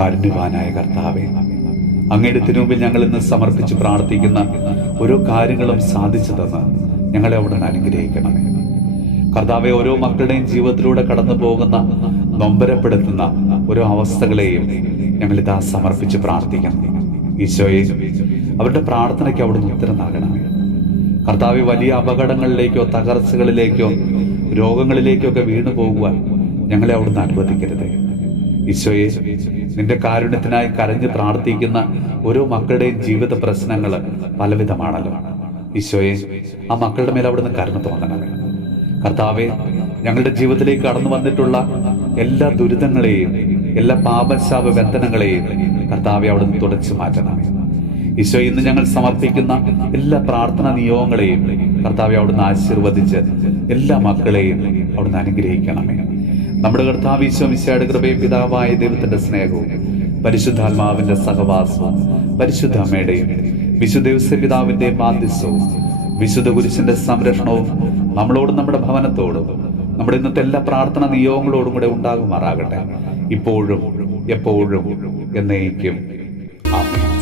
കാരുണ്യവാനായ കർത്താവേ, അങ്ങയുടെ തിരുമുമ്പിൽ ഞങ്ങൾ ഇന്ന് സമർപ്പിച്ച് പ്രാർത്ഥിക്കുന്ന ഓരോ കാര്യങ്ങളും സാധിച്ചു തന്ന് ഞങ്ങളെ അവിടുന്ന് അനുഗ്രഹിക്കണമേ. കർത്താവെ, ഓരോ മക്കളുടെയും ജീവിതത്തിലൂടെ കടന്നു പോകുന്ന നൊമ്പരപ്പെടുത്തുന്ന ഓരോ അവസ്ഥകളെയും ഞങ്ങളിതാ സമർപ്പിച്ച് പ്രാർത്ഥിക്കണം. ഈശോയെ, അവരുടെ പ്രാർത്ഥനയ്ക്ക് അവിടുന്ന് ഉത്തരം നൽകണമേ. കർത്താവെ, വലിയ അപകടങ്ങളിലേക്കോ തകർച്ചകളിലേക്കോ രോഗങ്ങളിലേക്കോ ഒക്കെ വീണു പോകുവാൻ ഞങ്ങളെ അവിടുന്ന് അനുവദിക്കരുത്. ഈശോയെ, നിന്റെ കാരുണ്യത്തിനായി കരഞ്ഞ് പ്രാർത്ഥിക്കുന്ന ഓരോ മക്കളുടെയും ജീവിത പ്രശ്നങ്ങൾ പലവിധമാണല്ലോ. ഈശോയെ, ആ മക്കളുടെ മേൽ അവിടുന്ന് കരുണ തോന്നണമേ. കർത്താവെ, ഞങ്ങളുടെ ജീവിതത്തിലേക്ക് കടന്നു വന്നിട്ടുള്ള എല്ലാ ദുരിതങ്ങളെയും എല്ലാ പാപശാപ ബന്ധനങ്ങളെയും കർത്താവെ അവിടുന്ന് തുടച്ചു മാറ്റണമേ. ഈശോ, ഇന്ന് ഞങ്ങൾ സമർപ്പിക്കുന്ന എല്ലാ പ്രാർത്ഥനാ നിയോഗങ്ങളെയും കർത്താവെ അവിടുന്ന് ആശീർവദിച്ച് എല്ലാ മക്കളെയും അവിടുന്ന് അനുഗ്രഹിക്കണമേ. നമ്മുടെ കർത്താവ് ഈശോ മിശിഹായുടെ കൃപയും പിതാവായ ദൈവത്തിന്റെ സ്നേഹവും പരിശുദ്ധാത്മാവിന്റെ സഹവാസവും പരിശുദ്ധ അമ്മയുടെയും വിശുദ്ധ ഔസേപിതാവിന്റെയും മാധ്യസ്ഥവും വിശുദ്ധ കുരിശിന്റെ സംരക്ഷണവും നമ്മളോടും നമ്മുടെ ഭവനത്തോടും നമ്മുടെ ഇന്നത്തെ എല്ലാ പ്രാർത്ഥന നിയോഗങ്ങളോടും കൂടെ ഉണ്ടാകുമാറാകട്ടെ, ഇപ്പോഴും എപ്പോഴും എന്നേക്കും. ആമേൻ.